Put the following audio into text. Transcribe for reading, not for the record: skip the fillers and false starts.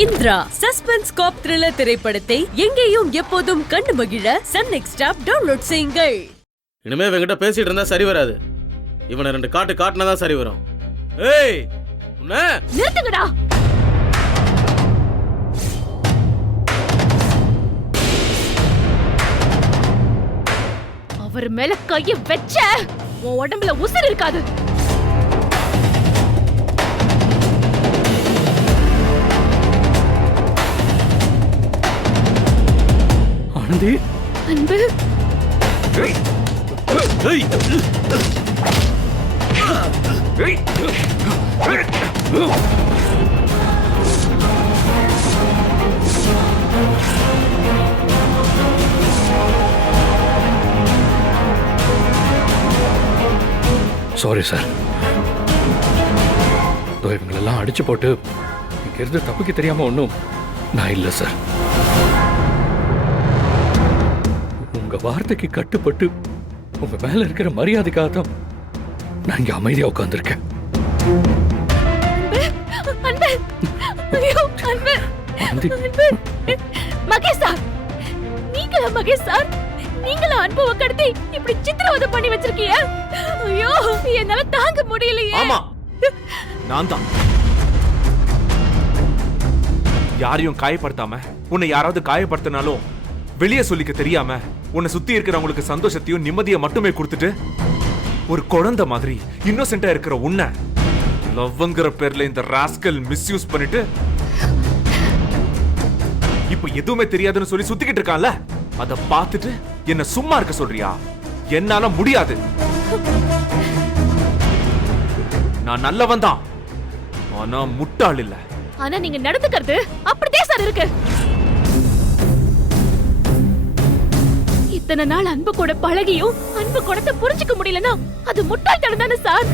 Indira suspense காப் thriller திரைப்படத்தை எங்கேயும் எப்போதும் கண்டு மகிழ சன் நெக்ஸ்ட் ஆப் டவுன்லோட் செய்யுங்கள். இனிமே இவங்கிட்ட பேசிட்டு இருந்தா சரி வராது. இவனை 2 காட்டு காட்டினாதான் சரி வரும். ஏய் நிறுத்துங்கடா. அவர் மேல கைய வெச்ச உன் உடம்புல உசுர் இருக்காது. ஆனந்தி, அன்பு, சாரி சார். இவங்களெல்லாம் அடிச்சு போட்டு இங்க இருந்து தப்பிக்க தெரியாம ஒண்ணும் நான் இல்ல சார். உங்க வார்த்தைக்கு கட்டுப்பட்டு உங்க மேல இருக்கிற மரியாதைக்காக தான் நான் இங்க அமைதியா உட்கார்ந்திருக்கேன். மகேஷ் சார், நீங்களா மகேஷ் சார்? நீங்களா அன்புவை கடத்தி இப்படி சித்திரவதை பண்ணி வச்சிருக்கீங்க? ஐயோ, என்னால தாங்க முடியலையே. ஆமா, நான் தான். யாரையும் காயப்படுத்தாம உன்னை யாராவது காயப்படுத்தினாலும் வெளியே சொல்லிக்க தெரியாம உன்னை சுத்தி இருக்கிறவங்களுக்கு சந்தோஷத்தையும் நிம்மதியை மட்டுமே கொடுத்துட்டு ஒரு குழந்தை மாதிரி இன்னோசென்ட்டா இருக்கிற உன்னை லவ்ங்கிற பேர்ல இந்த ராஸ்கல் மிஸ்யூஸ் பண்ணிட்டு இப்ப எதுவுமே தெரியாதுன்னு சொல்லி சுத்திக்கிட்டு இருக்கான்ல, அத பார்த்துட்டு என்ன சும்மா இருக்க சொல்றியா? என்னால முடியாது. நான் நல்லவன் தான், ஆனா முட்டாள் இல்ல. ஆனா நீங்க நடந்துக்கிறது அப்படியே சார் இருக்கு. இத்தனை நாள் அன்பு கூட பழகியும் அன்பு குணத்தை புரிஞ்சுக்க முடியலன்னா அது முட்டாள்தனம் தானே சார்?